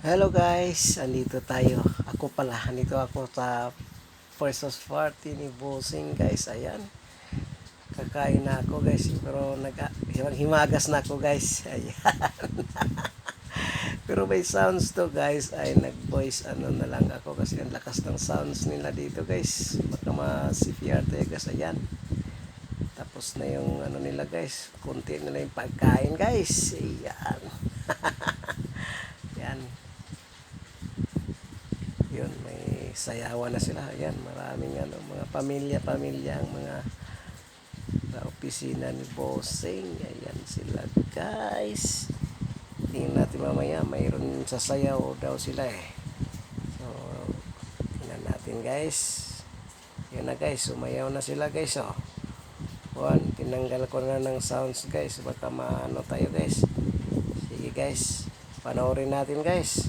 Hello guys, andito tayo. Ako pala, andito ako sa house party ni Bossing guys. Ayan. Kakain na ako guys, pero nag himagas na ako guys. Ayan. pero may sounds to guys, ay nag-voice ano na lang ako kasi ang lakas ng sounds nila dito guys. Baka ma-CPR tayo guys. Ayan. Tapos na yung ano nila guys, konti na lang yung pagkain guys. Ayan. Yan. Yun, may sayawan na sila. Yan, maraming ano, mga pamilya-pamilya ang mga sa opisina ni Bossing. Ayan sila guys. Tingnan natin mamaya, mayroon sasayaw daw sila eh. So, tingnan natin guys. Yan na guys, sumayaw na sila guys oh. Juan, tinanggal ko na ng sounds guys. Baka maano tayo guys. Sige guys, panoorin natin guys.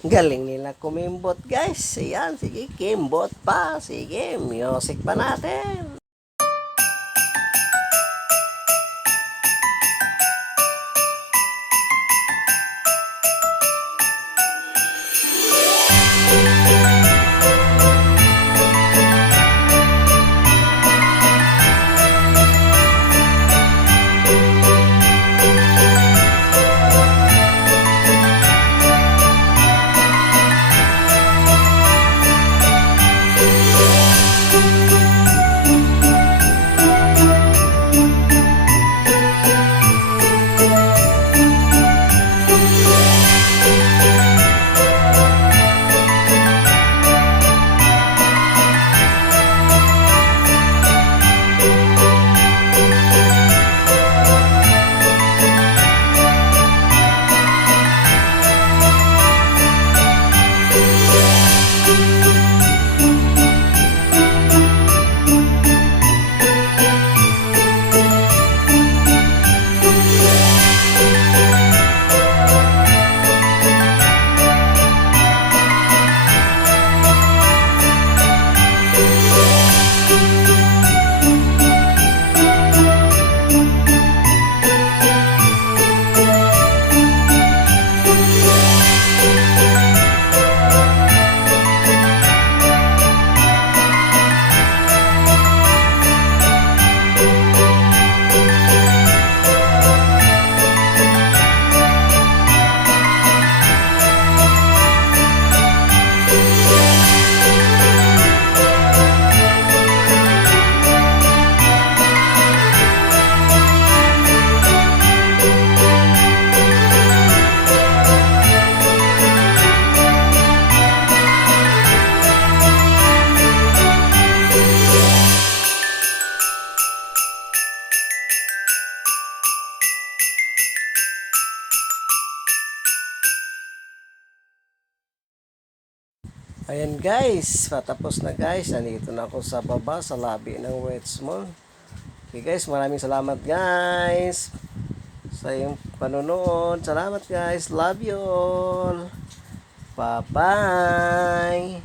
Galing nila kumimbot guys. Ayan, sige, kimbot pa. Sige, music pa natin. Ayan guys, patapos na guys. Nandito na ako sa baba sa lobby ng Wets Mall. Okay guys, maraming salamat guys sa iyong panonood. Salamat guys. Love you all. Bye-bye.